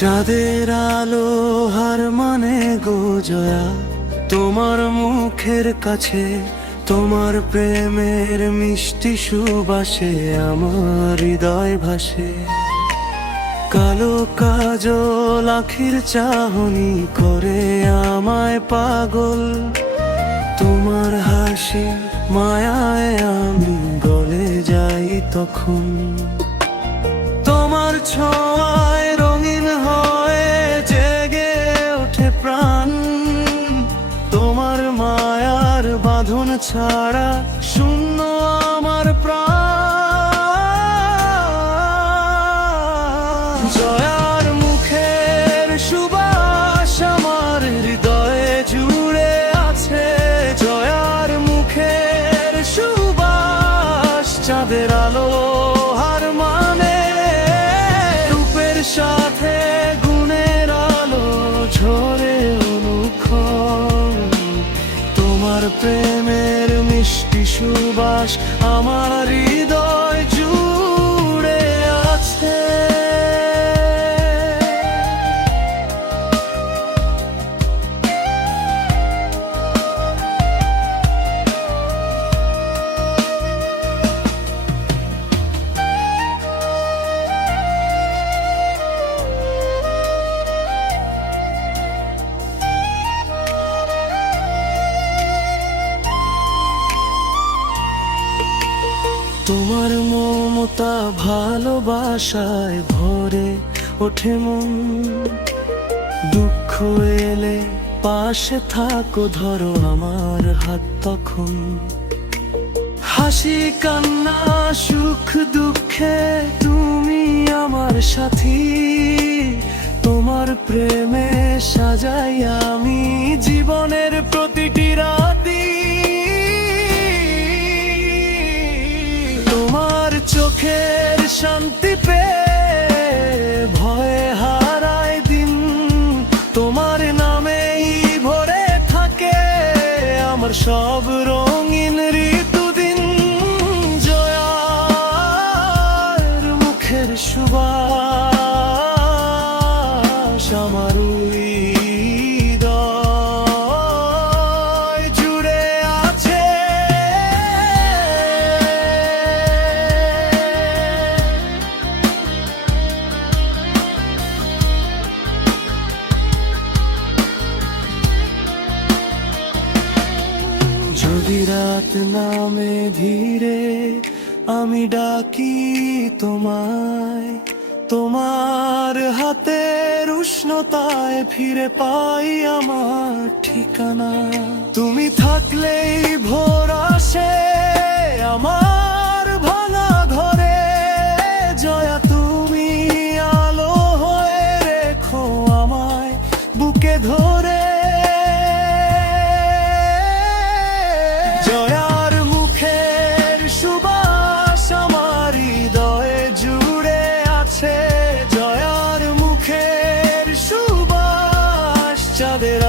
চাঁদের আলো হার মানে গো জয়া, তোমার মুখের কাছে তোমার প্রেমের মিষ্টি সুবাসে আমার হৃদয় ভাসে। কালো কাজল আখির চাহনি করে আমায় পাগল, তোমার হাসি মায়ায় আমি গলে যাই তখন। তোমার ছোঁয়ায় রঙিন হয়ে জেগে ওঠে প্রাণ, তোমার মায়ার বাঁধন ছাড়া শূন্য আমার প্রাণ। জয়ার মুখের সুবাস আমার হৃদয়ে জুড়ে আছে, জয়ার মুখের সুবাস চাঁদের আলো হার মানে। রূপের সাথে গুণের আলো ঝরে অনুক্ষণ, তোমার প্রেমের মিষ্টি সুবাস আমার হৃদয় জুড়ে আছে। তোমার মমতা ভালোবাসায় ভরে ওঠে মন, দুঃখ এলে পাশে থাকো ধরো আমার হাত তখন। হাসি কান্না সুখ দুঃখে তুমি আমার সাথী, তোমার প্রেমে সাজাই আমি জীবনের প্রতিটি রাতি। তোমার চোখের শান্তি পেয়ে ভয়ে হারায় দিন, তোমার নামেই ভরে থাকে আমার সব রঙিন ঋতুদিন। জয়ার মুখের সুবাস আমার হৃদয় জুড়ে আছে। যদি রাত নামে ধীরে আমি ডাকি তোমায়, তোমার হাতের উষ্ণতায় ফিরে পাই আমার ঠিকানা। তুমি থাকলেই ভোর আসে আমার ভাঙা ঘরে, জয়া তুমি আলো হয়ে রেখো আমায় বুকে ধরে। জয়ার মুখের সুবাস আমার হৃদয়ে জুড়ে আছে, জয়ার মুখের সুবাস চাঁদের